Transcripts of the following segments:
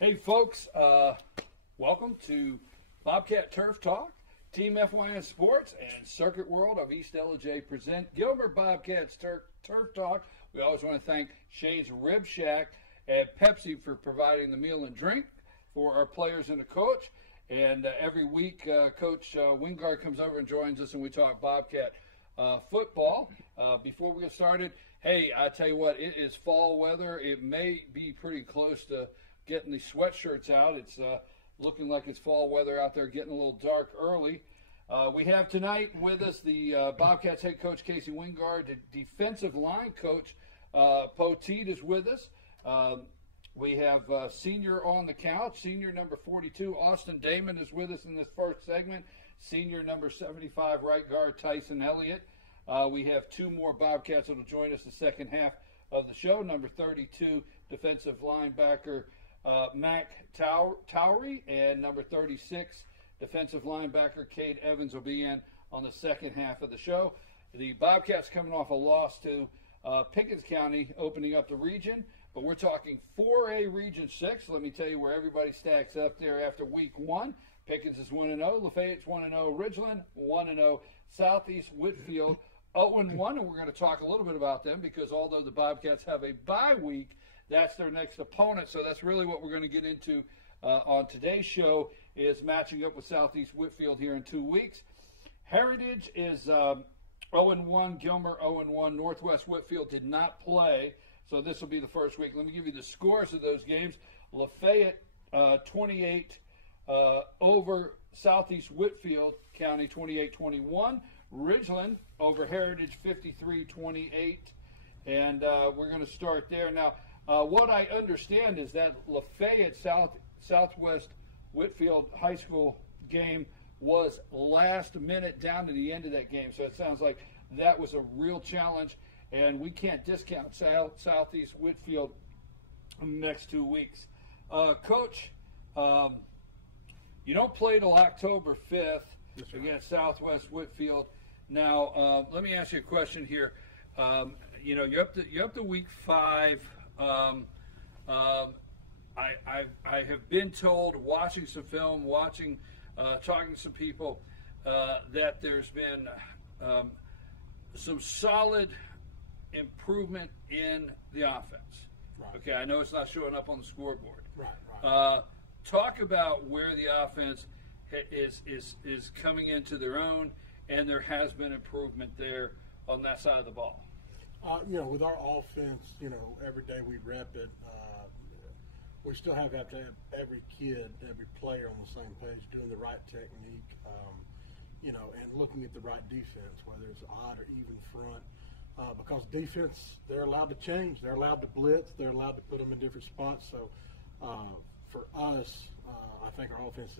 Hey folks, welcome to Bobcat Turf Talk, Team FYN Sports, and Circuit World of East LJ present Gilmer Bobcats Turf Talk. We always want to thank Shane's Rib Shack and Pepsi for providing the meal and drink for our players and the coach. And every week, Coach Wingard comes over and joins us, and we talk Bobcat football. Before we get started, hey, I tell you what, it is fall weather. It may be pretty close to getting the sweatshirts out. It's looking like it's fall weather out there, getting a little dark early. We have tonight with us the Bobcats head coach Casey Wingard, the defensive line coach Poteet is with us. We have senior on the couch, senior number 42, Austin Damon is with us in this first segment. Senior number 75, right guard Tyson Elliott. We have two more Bobcats that will join us the second half of the show. Number 32, defensive linebacker Mac Towery, and number 36, defensive linebacker Cade Evans will be in on the second half of the show. The Bobcats coming off a loss to Pickens County, opening up the region, but we're talking 4A Region 6. Let me tell you where everybody stacks up there after week one. Pickens is 1-0, Lafayette's 1-0, Ridgeland 1-0, Southeast Whitfield 0-1, and we're going to talk a little bit about them because although the Bobcats have a bye week, that's their next opponent, so that's really what we're going to get into on today's show is matching up with Southeast Whitfield here in 2 weeks. Heritage is 0-1, Gilmer 0-1, Northwest Whitfield did not play, so this will be the first week. Let me give you the scores of those games. Lafayette 28 over Southeast Whitfield County 28-21. Ridgeland over Heritage 53-28, and we're going to start there. Now, what I understand is that Lafayette Southwest Whitfield High School game was last minute down to the end of that game. So it sounds like that was a real challenge, and we can't discount Southeast Whitfield in the next 2 weeks. Coach, you don't play till October 5th against Southwest Whitfield. Now, let me ask you a question here. You're up to week 5. I have been told, watching some film, talking to some people, that there's been some solid improvement in the offense. Right. Okay, I know it's not showing up on the scoreboard. Right. Talk about where the offense is coming into their own, and there has been improvement there on that side of the ball. With our offense, every day we rep it. We still have to have every kid, every player on the same page, doing the right technique, and looking at the right defense, whether it's odd or even front. Because defense, they're allowed to change. They're allowed to blitz. They're allowed to put them in different spots. So for us, I think our offense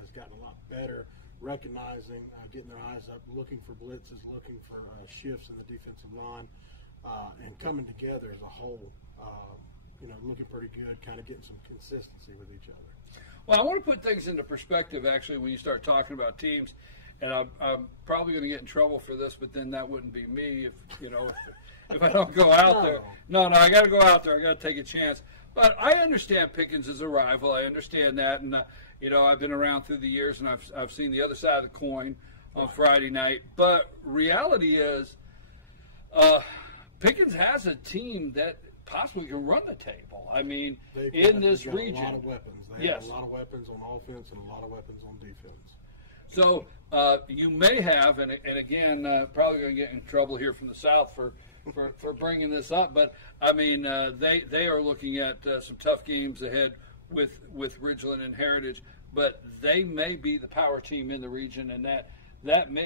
has gotten a lot better, recognizing, getting their eyes up, looking for blitzes, looking for shifts in the defensive line, and coming together as a whole, looking pretty good, kind of getting some consistency with each other. Well, I want to put things into perspective, actually, when you start talking about teams, and I'm probably going to get in trouble for this, but then that wouldn't be me if I don't go out there. No, I got to go out there. I got to take a chance. But I understand Pickens is a rival. I understand that, and I've been around through the years, and I've seen the other side of the coin on Friday night. But reality is, Pickens has a team that possibly can run the table. I mean, in this region, a lot of weapons. They have a lot of weapons on offense and a lot of weapons on defense. So you may have, and again, probably going to get in trouble here from the South for bringing this up, but I mean, they are looking at some tough games ahead with Ridgeland and Heritage, but they may be the power team in the region, and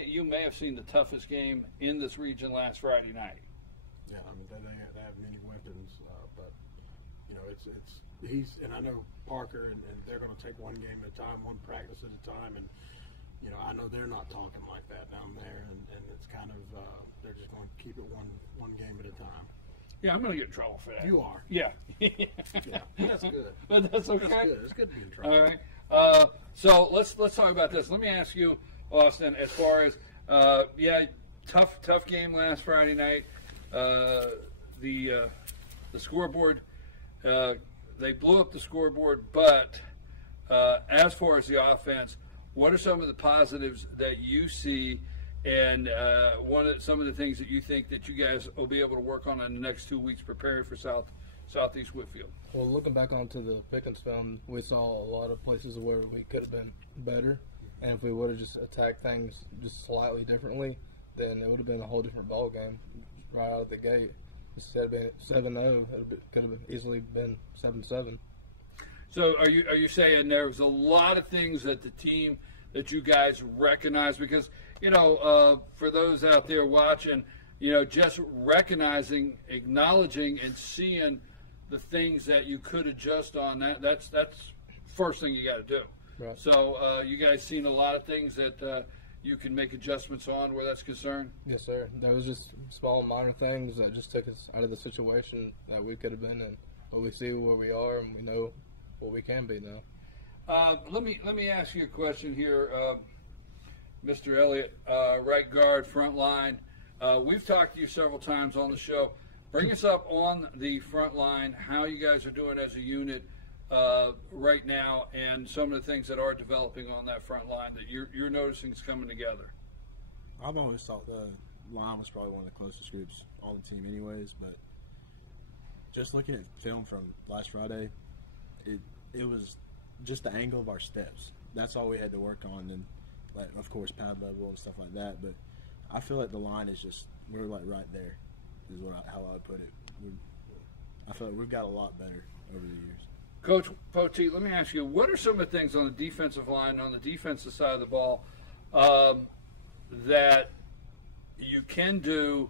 you may have seen the toughest game in this region last Friday night. Yeah, I mean they have many weapons, but he's, and I know Parker, and they're going to take one game at a time, one practice at a time, and I know they're not talking like that down there, and it's kind of they're just going to keep it one game at a time. Yeah, I'm going to get in trouble for that. You are. Yeah. Yeah, that's good. But that's okay. That's good. It's good to be in trouble. All right. So let's talk about this. Let me ask you, Austin, as far as tough game last Friday night. The scoreboard they blew up the scoreboard, but as far as the offense, what are some of the positives that you see, and some of the things that you think that you guys will be able to work on in the next 2 weeks preparing for Southeast Whitfield? Well, looking back onto the Pickens film, we saw a lot of places where we could have been better, and if we would have just attacked things just slightly differently, then it would have been a whole different ball game right out of the gate. Instead of being 7-0, it could have easily been 7-7. So are you saying there was a lot of things that the team that you guys recognize? Because, for those out there watching, just recognizing, acknowledging, and seeing the things that you could adjust on, that's first thing you got to do. Right. So you guys seen a lot of things that you can make adjustments on where that's concerned? Yes, sir. There was just small, minor things that just took us out of the situation that we could have been in. But we see where we are, and we know what we can be now. Let me ask you a question here, Mr. Elliott, right guard, front line. We've talked to you several times on the show. Bring us up on the front line, how you guys are doing as a unit right now, and some of the things that are developing on that front line that you're noticing is coming together. I've always thought the line was probably one of the closest groups on the team anyways, but just looking at film from last Friday, it was just the angle of our steps. That's all we had to work on, and of course pad level and stuff like that, but I feel like the line is just, we're right there is how I would put it. I feel like we've got a lot better over the years. Coach Poteet, let me ask you, what are some of the things on the defensive line, on the defensive side of the ball, that you can do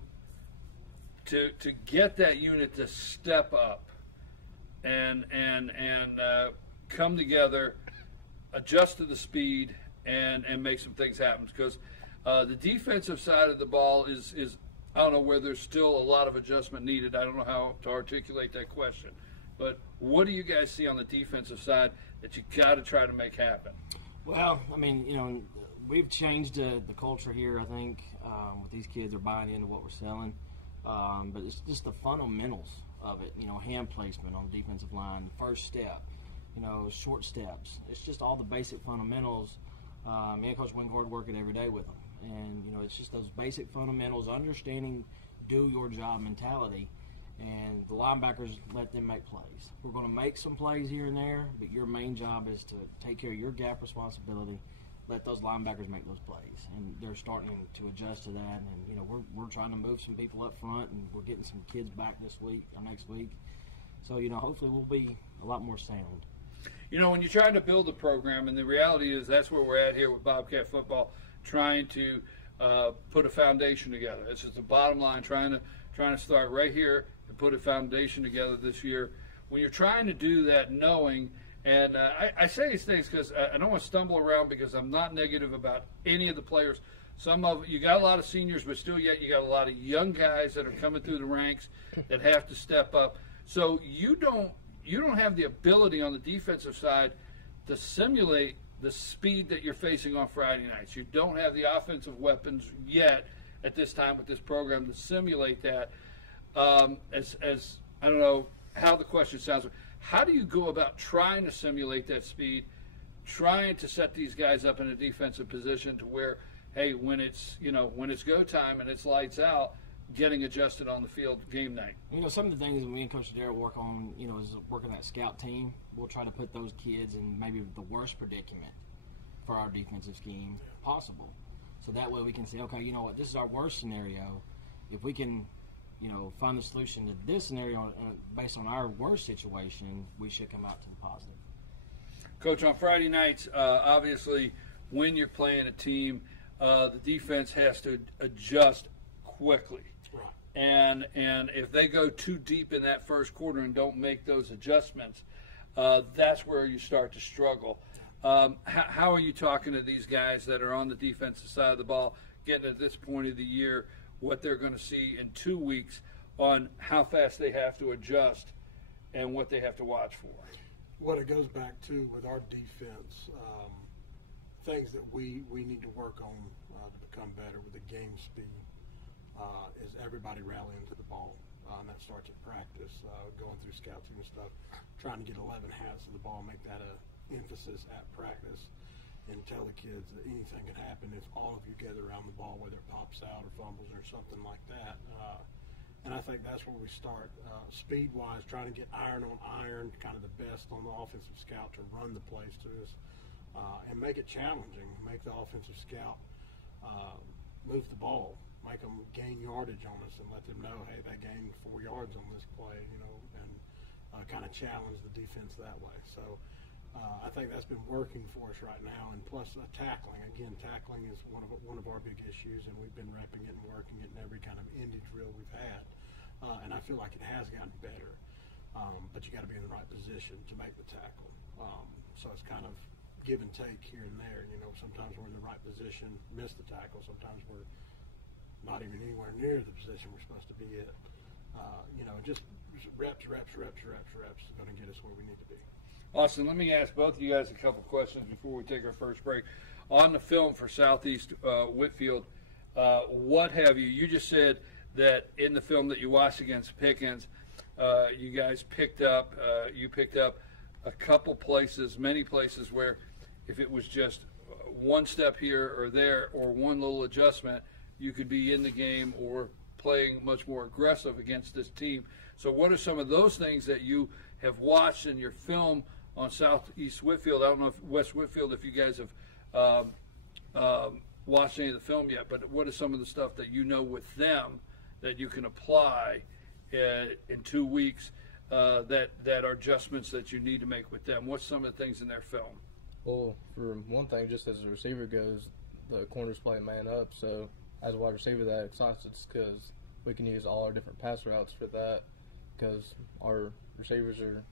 to get that unit to step up and come together, adjust to the speed, and make some things happen? Because the defensive side of the ball is I don't know where there's still a lot of adjustment needed. I don't know how to articulate that question. But what do you guys see on the defensive side that you got to try to make happen? Well, I mean, we've changed the culture here, I think, with these kids are buying into what we're selling. But it's just the fundamentals of it, hand placement on the defensive line, first step, short steps. It's just all the basic fundamentals. Me and Coach Wingard work it every day with them. And, it's just those basic fundamentals, understanding do your job mentality. And the linebackers, let them make plays. We're going to make some plays here and there, but your main job is to take care of your gap responsibility. Let those linebackers make those plays, and they're starting to adjust to that. And we're trying to move some people up front, and we're getting some kids back this week or next week. So hopefully we'll be a lot more sound. When you're trying to build a program, and the reality is that's where we're at here with Bobcat football, trying to put a foundation together. This is the bottom line, trying to start right here and put a foundation together this year. When you're trying to do that, knowing, and I say these things because I don't want to stumble around, because I'm not negative about any of the players. You got a lot of seniors, but still yet you got a lot of young guys that are coming through the ranks that have to step up. So you don't have the ability on the defensive side to simulate the speed that you're facing on Friday nights. You don't have the offensive weapons yet at this time with this program to simulate that. As I don't know how the question sounds, how do you go about trying to simulate that speed, trying to set these guys up in a defensive position to where, hey, when it's go time and it's lights out, getting adjusted on the field game night? Some of the things that me and Coach Adair work on, is working that scout team. We'll try to put those kids in maybe the worst predicament for our defensive scheme possible. So that way we can say, okay, this is our worst scenario. If we can, find the solution to this scenario based on our worst situation, we should come out to the positive. Coach, on Friday nights, obviously, when you're playing a team, the defense has to adjust quickly. Right. And if they go too deep in that first quarter and don't make those adjustments, that's where you start to struggle. How are you talking to these guys that are on the defensive side of the ball, getting at this point of the year, what they're going to see in 2 weeks on how fast they have to adjust and what they have to watch for? What it goes back to with our defense, things that we need to work on to become better with the game speed, is everybody rallying to the ball. and that starts at practice, going through scout team and stuff, trying to get 11 halves of the ball, make that a emphasis at practice, and tell the kids that anything can happen if all of you gather around the ball, whether it pops out or fumbles or something like that. And I think that's where we start. Speed-wise, trying to get iron on iron, kind of the best on the offensive scout to run the plays to us, and make it challenging. Make the offensive scout move the ball, make them gain yardage on us, and let them know, hey, they gained 4 yards on this play, you know, and kind of challenge the defense that way. So I think that's been working for us right now, and plus tackling. Again, tackling is one of our big issues, and we've been repping it and working it in every kind of indie drill we've had, and I feel like it has gotten better. But you got to be in the right position to make the tackle. So it's kind of give and take here and there. You know, sometimes we're in the right position, miss the tackle. Sometimes we're not even anywhere near the position we're supposed to be at. You know, just reps is going to get us where we need to be. Austin, let me ask both of you guys a couple questions before we take our first break. On the film for Southeast Whitfield, what have you just said that in the film that you watched against Pickens, you guys picked up a couple places, many places where if it was just one step here or there or one little adjustment, you could be in the game or playing much more aggressive against this team. So what are some of those things that you have watched in your film on Southeast Whitfield? I don't know if West Whitfield, if you guys have watched any of the film yet, but what is some of the stuff that you know with them that you can apply in 2 weeks that are adjustments that you need to make with them? What's some of the things in their film? Well, for one thing, just as a receiver goes, the corners play man up. So as a wide receiver, that excites us because we can use all our different pass routes for that, because our receivers are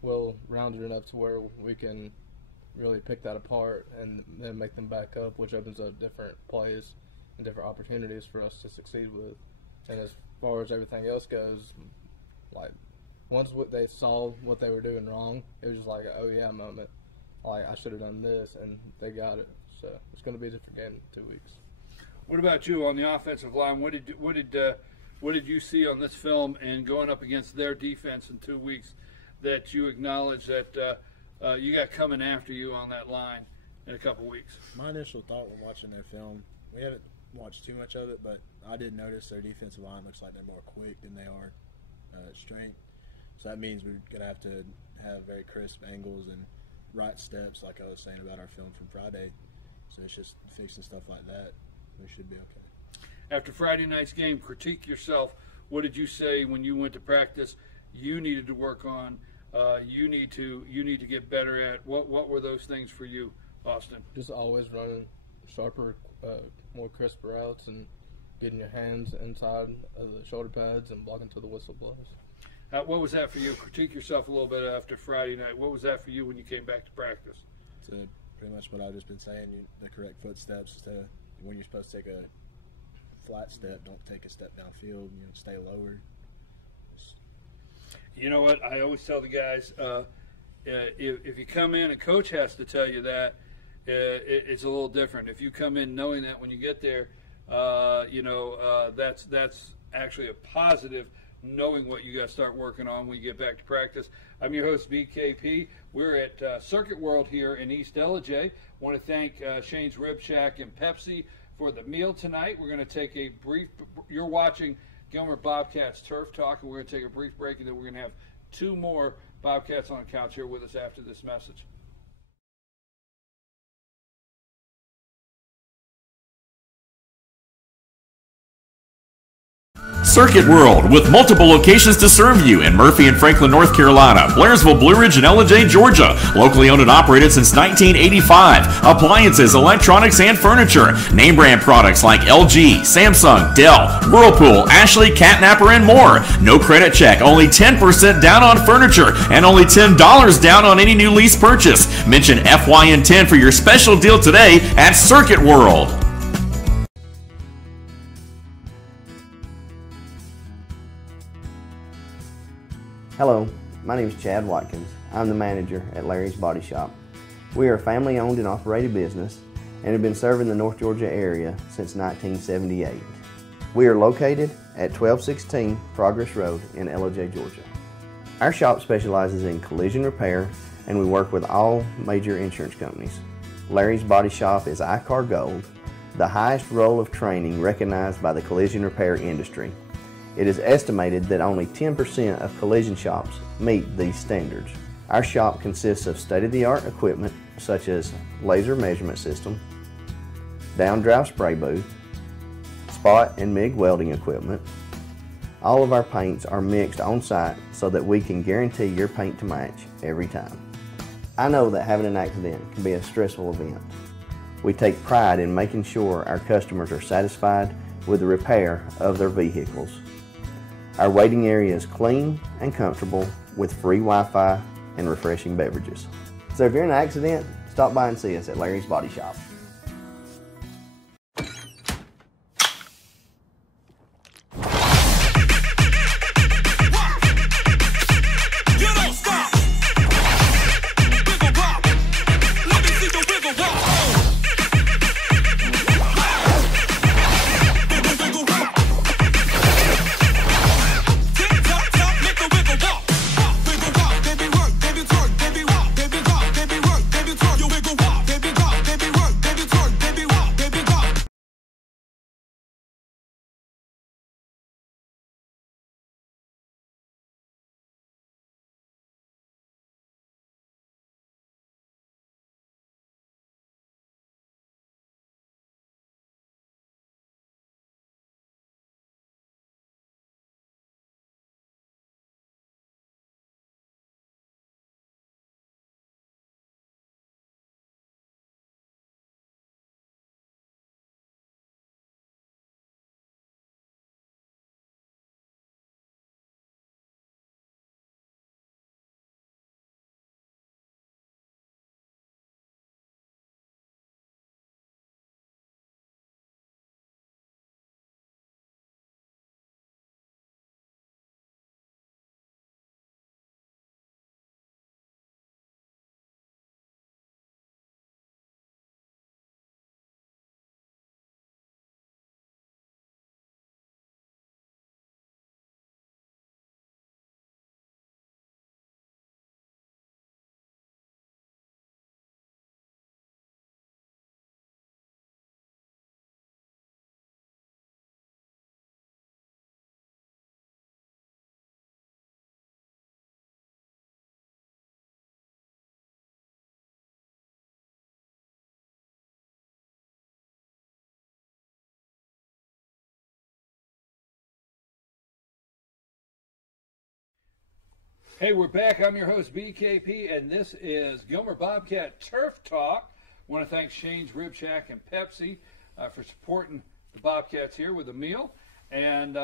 well-rounded enough to where we can really pick that apart and then make them back up, which opens up different plays and different opportunities for us to succeed with. And as far as everything else goes, like once they saw what they were doing wrong, it was just like an oh yeah moment. Like, I should have done this, and they got it. So it's going to be a different game in 2 weeks. What about you on the offensive line? What did you see on this film and going up against their defense in 2 weeks that you acknowledge that you got coming after you on that line in a couple weeks? My initial thought when watching their film, we haven't watched too much of it, but I did notice their defensive line looks like they're more quick than they are strength. So that means we're going to have very crisp angles and right steps, like I was saying about our film from Friday. So it's just fixing stuff like that. We should be okay. After Friday night's game, critique yourself. What did you say when you went to practice you needed to work on, you need to get better at? What were those things for you, Austin? Just always running sharper, more crisp routes and getting your hands inside of the shoulder pads and blocking till the whistle blows. What was that for you? Critique yourself a little bit after Friday night. What was that for you when you came back to practice? It's pretty much what I've just been saying. The correct footsteps. When you're supposed to take a flat step, don't take a step downfield. Stay lower. You know what? I always tell the guys, if you come in and coach has to tell you that, it's a little different. If you come in knowing that when you get there, that's actually a positive, knowing what you got to start working on when you get back to practice. I'm your host, BKP. We're at Circuit World here in East LJ. Want to thank Shane's Rib Shack and Pepsi for the meal tonight. We're going to take a brief, you're watching Gilmer Bobcats Turf Talk, and we're going to take a brief break, and then we're going to have 2 more Bobcats on the couch here with us after this message. Circuit World, with multiple locations to serve you in Murphy and Franklin, North Carolina, Blairsville, Blue Ridge, and Ellijay, Georgia. Locally owned and operated since 1985. Appliances, electronics, and furniture. Name brand products like LG, Samsung, Dell, Whirlpool, Ashley, Catnapper, and more. No credit check, only 10% down on furniture, and only $10 down on any new lease purchase. Mention FYN10 for your special deal today at Circuit World. Hello, my name is Chad Watkins. I'm the manager at Larry's Body Shop. We are a family-owned and operated business and have been serving the North Georgia area since 1978. We are located at 1216 Progress Road in LJ, Georgia. Our shop specializes in collision repair, and we work with all major insurance companies. Larry's Body Shop is ICAR Gold, the highest role of training recognized by the collision repair industry. It is estimated that only 10% of collision shops meet these standards. Our shop consists of state-of-the-art equipment such as laser measurement system, down-drive spray booth, spot and MIG welding equipment. All of our paints are mixed on site so that we can guarantee your paint to match every time. I know that having an accident can be a stressful event. We take pride in making sure our customers are satisfied with the repair of their vehicles. Our waiting area is clean and comfortable with free Wi-Fi and refreshing beverages. So if you're in an accident, stop by and see us at Larry's Body Shop. Hey, we're back. I'm your host, BKP, and this is Gilmer Bobcat Turf Talk. I want to thank Shane's Rib Shack and Pepsi for supporting the Bobcats here with a meal, and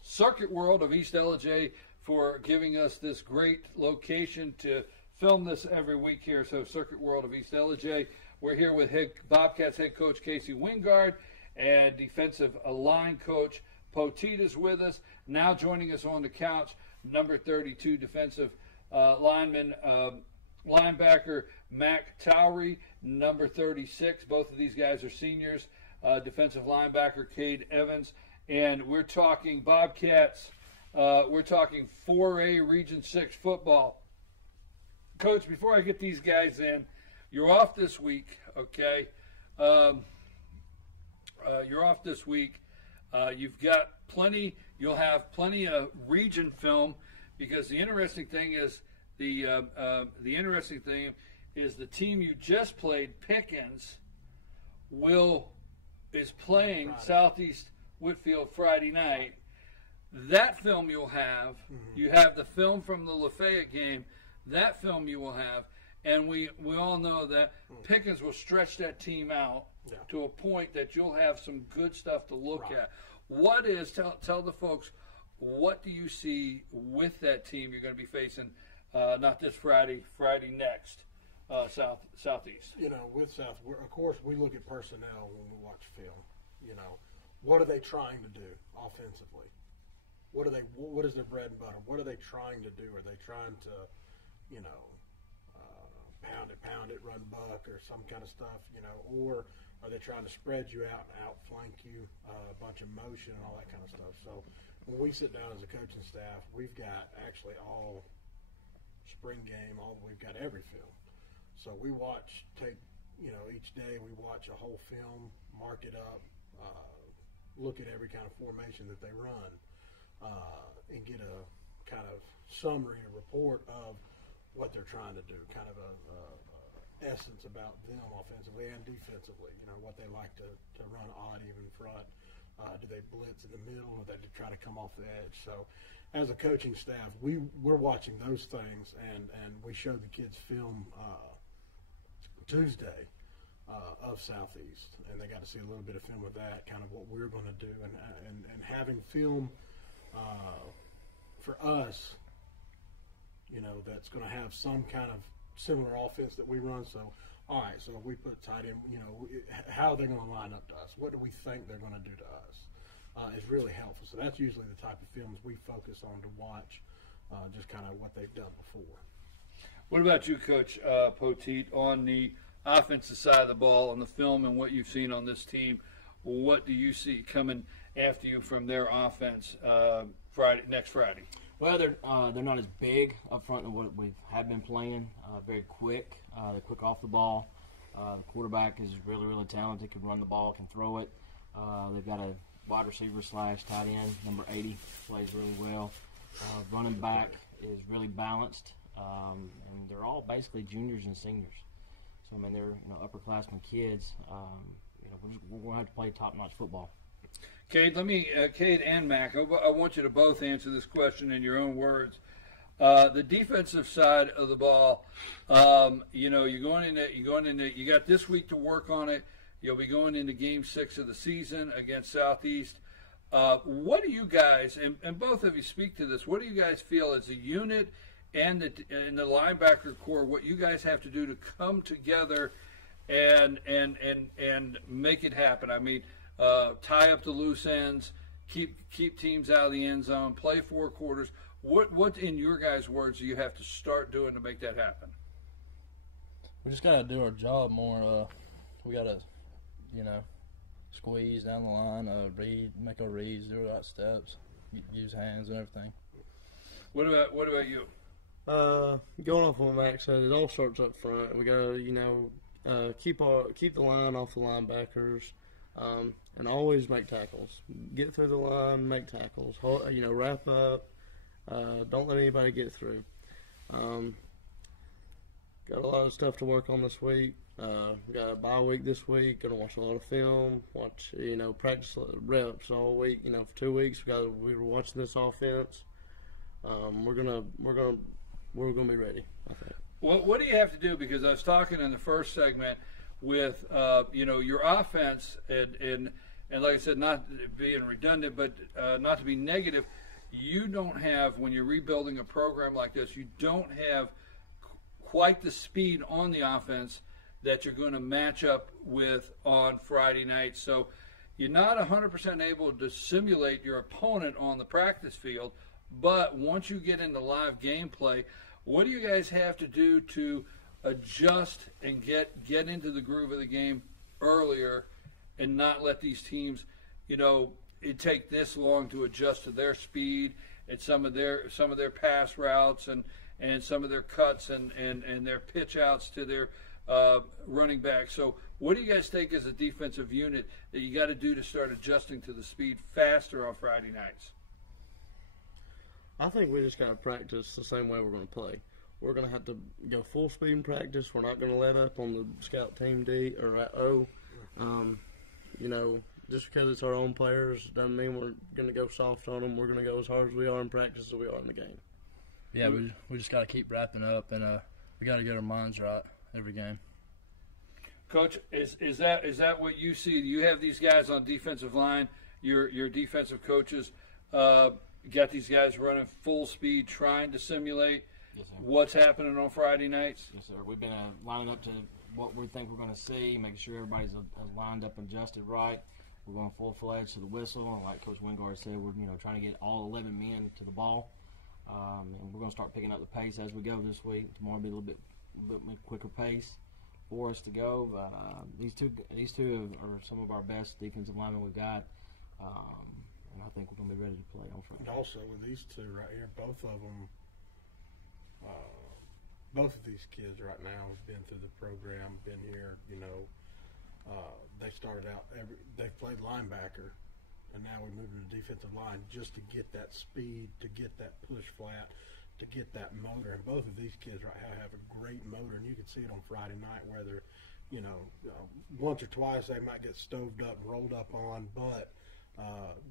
Circuit World of East LJ for giving us this great location to film this every week here. So Circuit World of East LJ. We're here with Bobcats head coach Casey Wingard and defensive line coach Poteet is with us. Now joining us on the couch, number 32 defensive linebacker Mac Towery, number 36. Both of these guys are seniors. Defensive linebacker Cade Evans, and we're talking Bobcats. We're talking 4A Region 6 football. Coach, before I get these guys in, you're off this week, okay? You're off this week. You've got plenty. You'll have plenty of region film, because the interesting thing is the team you just played, Pickens, is playing Friday. Southeast Whitfield Friday night. That film you'll have. Mm-hmm. You have the film from the Lafayette game. That film you will have, and we all know that Pickens will stretch that team out to a point that you'll have some good stuff to look at. What is, tell the folks, what do you see with that team you're going to be facing, not this Friday next, Southeast? You know, with South, of course, we look at personnel when we watch film. You know, what are they trying to do offensively? What is their bread and butter? What are they trying to do? Are they trying to, you know, pound it, run buck, or some kind of stuff, you know, or Are they trying to spread you out and outflank you, a bunch of motion and all that kind of stuff? So when we sit down as a coaching staff, we've got actually all spring game, we've got every film. So we take each day we watch a whole film, mark it up, look at every kind of formation that they run, and get a kind of summary, a report of what they're trying to do, kind of a essence about them offensively and defensively. What they like to run odd, even front. Do they blitz in the middle, or do they try to come off the edge? So as a coaching staff, we're watching those things, and we show the kids film Tuesday of Southeast, and they got to see a little bit of film of that, kind of what we're going to do, and having film for us, that's going to have some kind of similar offense that we run. So, all right, so if we put tight end, how are they going to line up to us? What do we think they're going to do to us? Is really helpful. So that's usually the type of films we focus on to watch, just kind of what they've done before. What about you, Coach Poteet, on the offensive side of the ball, on the film and what you've seen on this team? What do you see coming after you from their offense next Friday? Well, they're not as big up front as what we have been playing. Very quick. They're quick off the ball. The quarterback is really, really talented. Can run the ball, can throw it. They've got a wide receiver / tight end, number 80, plays really well. Running back is really balanced, and they're all basically juniors and seniors. So I mean, they're upperclassmen kids. We're going to have to play top-notch football. Cade, Cade and Mac, I want you to both answer this question in your own words. The defensive side of the ball, you're going into. You got this week to work on it. You'll be going into Game 6 of the season against Southeast. What do you guys, and both of you speak to this, what do you guys feel as a unit and the linebacker core, what you guys have to do to come together and make it happen? I mean, tie up the loose ends, keep teams out of the end zone, play 4 quarters. What in your guys' words do you have to start doing to make that happen? We just got to do our job more. We got to, squeeze down the line, make our reads, do the right steps, use hands and everything. What about you? Going off what Max said, it all starts up front. We gotta, keep the line off the linebackers, and always make tackles. Get through the line, make tackles. Wrap up. Don't let anybody get through. Got a lot of stuff to work on this week. We got a bye week this week. Gonna watch a lot of film. Watch, practice reps all week. For 2 weeks, we were watching this offense. We're gonna be ready, I think. What do you have to do? Because I was talking in the first segment with your offense, and like I said, not being redundant, but not to be negative. You don't have, when you're rebuilding a program like this, you don't have quite the speed on the offense that you're going to match up with on Friday night. So you're not 100% able to simulate your opponent on the practice field, but once you get into live gameplay, what do you guys have to do to adjust and get into the groove of the game earlier and not let these teams, it take this long to adjust to their speed and some of their pass routes and some of their cuts and their pitch outs to their running back. So what do you guys think as a defensive unit that you got to do to start adjusting to the speed faster on Friday nights? I think we just got to practice the same way we're going to play. We're going to have to go full speed in practice. We're not going to let up on the scout team D or O. Just because it's our own players doesn't mean we're going to go soft on them. We're going to go as hard as we are in practice as we are in the game. Yeah, we just got to keep wrapping up, and we got to get our minds right every game. Coach, is that what you see? You have these guys on defensive line. Your defensive coaches got these guys running full speed, trying to simulate what's happening on Friday nights. Yes, sir. We've been lining up to what we think we're going to see, making sure everybody's lined up and adjusted right. We're going full-fledged to the whistle, and like Coach Wingard said, we're trying to get all 11 men to the ball, and we're going to start picking up the pace as we go this week. Tomorrow will be a little bit quicker pace, for us to go. But these two are some of our best defensive linemen we've got, and I think we're going to be ready to play on Friday. And also with these two right here, both of them, both of these kids right now have been through the program, been here. They started out they've played linebacker, and now we moved to the defensive line just to get that speed, to get that push flat, to get that motor. And both of these kids right now have a great motor, and you can see it on Friday night where they're, once or twice they might get stoved up and rolled up on, but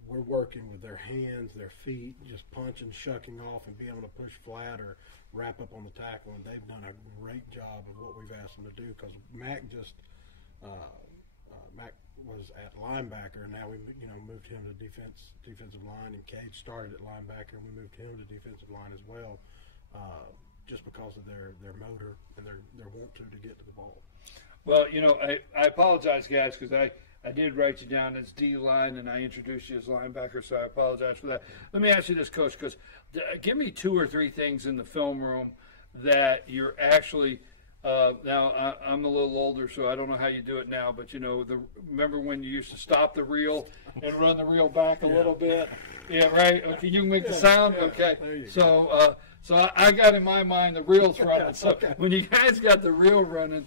we're working with their hands, their feet, just punching, shucking off, and being able to push flat or wrap up on the tackle. And they've done a great job of what we've asked them to do, because Mac was at linebacker, and now we moved him to defensive line, and Cage started at linebacker, and we moved him to defensive line as well, just because of their motor and their want to get to the ball. Well, I apologize, guys, because I did write you down as D-line, and I introduced you as linebacker, so I apologize for that. Let me ask you this, Coach, because give me 2 or 3 things in the film room that you're actually now I'm a little older, so I don't know how you do it now, but remember when you used to stop the reel and run the reel back a little bit? Yeah, right. Okay, you can make the sound. Okay, so I got in my mind the reel's running. So when you guys got the reel running,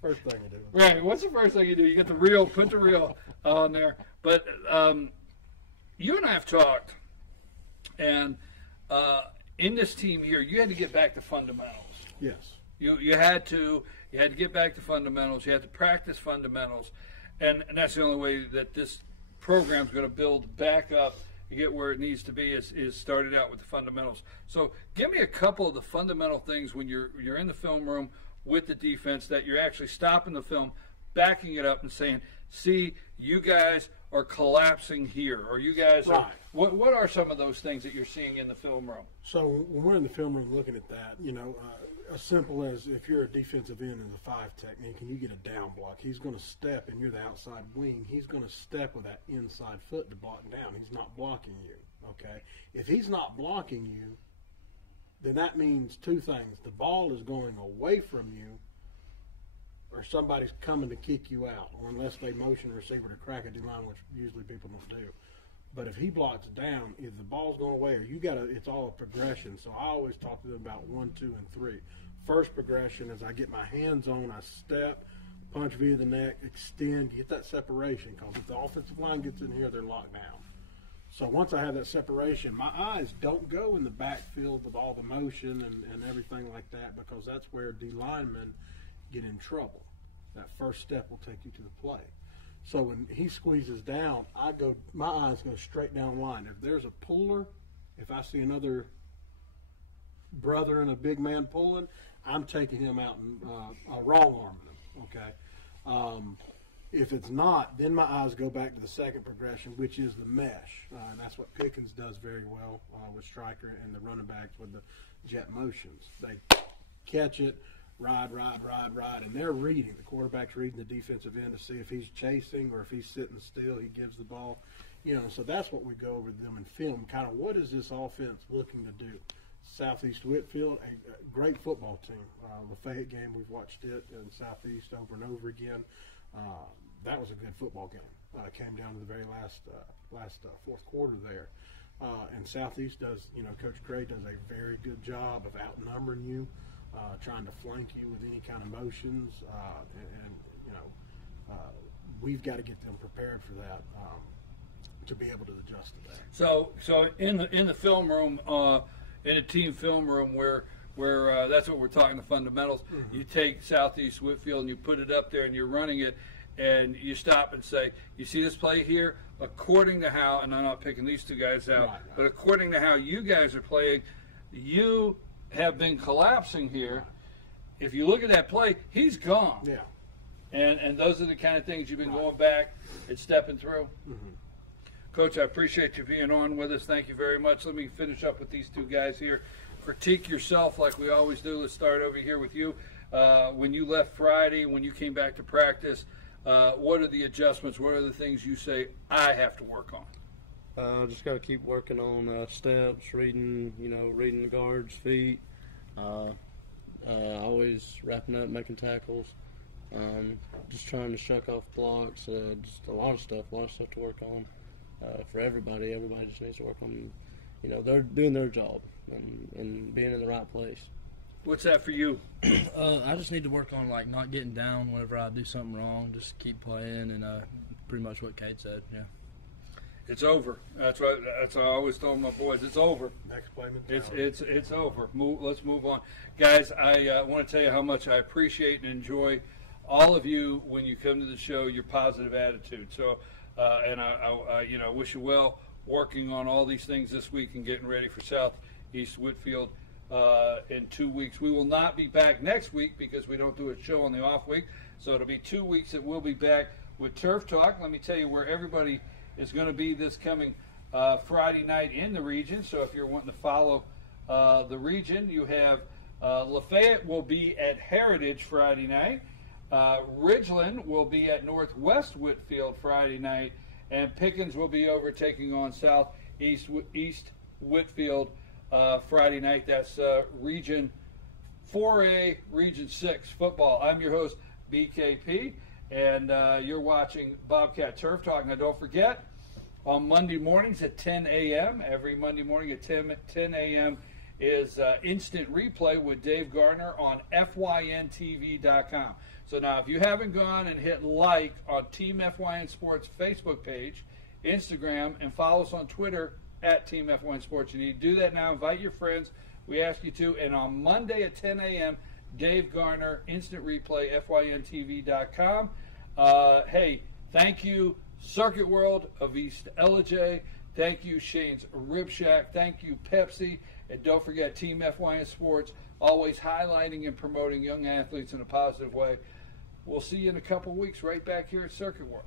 First thing you do. Right. What's the first thing you do? You get the reel, put the reel on there. But you and I have talked, and in this team here, you had to get back to fundamentals. Yes. You had to get back to fundamentals. You had to practice fundamentals, and that's the only way that this program's going to build back up and get where it needs to be is started out with the fundamentals. So give me a couple of the fundamental things when you're in the film room with the defense that you're actually stopping the film, backing it up and saying, see, you guys are collapsing here, or you guys are, what are some of those things that you're seeing in the film room? So when we're in the film room looking at that, as simple as if you're a defensive end in the 5 technique and you get a down block, he's going to step, and you're the outside wing, he's going to step with that inside foot to block down. He's not blocking you, okay? If he's not blocking you, then that means 2 things. The ball is going away from you, or somebody's coming to kick you out, or unless they motion a receiver to crack a D-line, which usually people don't do. But if he blocks down, either the ball's going away, or it's all a progression. So I always talk to them about 1, 2, and 3. First progression is I get my hands on, I step, punch via the neck, extend, get that separation, because if the offensive line gets in here, they're locked down. So once I have that separation, my eyes don't go in the backfield with all the motion and everything like that, because that's where D linemen get in trouble. That first step will take you to the play. So when he squeezes down, my eyes go straight down line. If there's a puller, if I see another brother and a big man pulling, I'm taking him out and wrong arming him, okay? If it's not, then my eyes go back to the second progression, which is the mesh. And that's what Pickens does very well with Stryker and the running backs with the jet motions. They catch it, ride, and they're reading. The quarterback's reading the defensive end to see if he's chasing or if he's sitting still, he gives the ball. So that's what we go over them in film, kind of what is this offense looking to do. Southeast Whitfield, a great football team. Lafayette game, we've watched it in Southeast over and over again. That was a good football game. Came down to the very last fourth quarter there. And Southeast does, Coach Gray does a very good job of outnumbering you, trying to flank you with any kind of motions. We've got to get them prepared for that to be able to adjust to that. So in the film room, in a team film room where that's what we're talking, the fundamentals. Mm-hmm. You take Southeast Whitfield and you put it up there and you're running it, and you stop and say, you see this play here? According to how, and I'm not picking these 2 guys out, right. But according to how you guys are playing, you have been collapsing here. Right. If you look at that play, he's gone. Yeah. And those are the kind of things you've been going back and stepping through. Mm-hmm. Coach, I appreciate you being on with us. Thank you very much. Let me finish up with these 2 guys here. Critique yourself like we always do. Let's start over here with you. When you left Friday, when you came back to practice, what are the adjustments? What are the things you say I have to work on? Just got to keep working on steps, reading the guards' feet. always wrapping up, making tackles, just trying to shuck off blocks, just a lot of stuff to work on for everybody. Everybody just needs to work on, they're doing their job and being in the right place. What's that for you? I just need to work on not getting down whenever I do something wrong. Just keep playing, and pretty much what Kate said. Yeah. It's over. That's right. That's what I always told my boys. It's over. Next play mentality. It's over. Let's move on, guys. I want to tell you how much I appreciate and enjoy all of you when you come to the show. Your positive attitude. So, and I wish you well working on all these things this week and getting ready for Southeast Whitfield. In 2 weeks. We will not be back next week because we don't do a show on the off week. So it'll be 2 weeks that we'll be back with Turf Talk. Let me tell you where everybody is going to be this coming Friday night in the region. So if you're wanting to follow the region, you have Lafayette will be at Heritage Friday night. Ridgeland will be at Northwest Whitfield Friday night. And Pickens will be overtaking on Southeast Whitfield Friday night. That's Region 4A, Region 6 football. I'm your host, BKP, and you're watching Bobcat Turf Talk. Now, don't forget, on Monday mornings at 10 a.m., every Monday morning at 10 a.m. is Instant Replay with Dave Gardner on FYNTV.com. So now, if you haven't gone and hit like on Team FYN Sports Facebook page, Instagram, and follow us on Twitter, at Team F1 Sports. You need to do that now. Invite your friends. We ask you to. And on Monday at 10 a.m., Dave Garner, Instant Replay, FYNTV.com. Hey, thank you, Circuit World of East LJ. Thank you, Shane's Rib Shack. Thank you, Pepsi. And don't forget, Team FYN Sports, always highlighting and promoting young athletes in a positive way. We'll see you in a couple weeks right back here at Circuit World.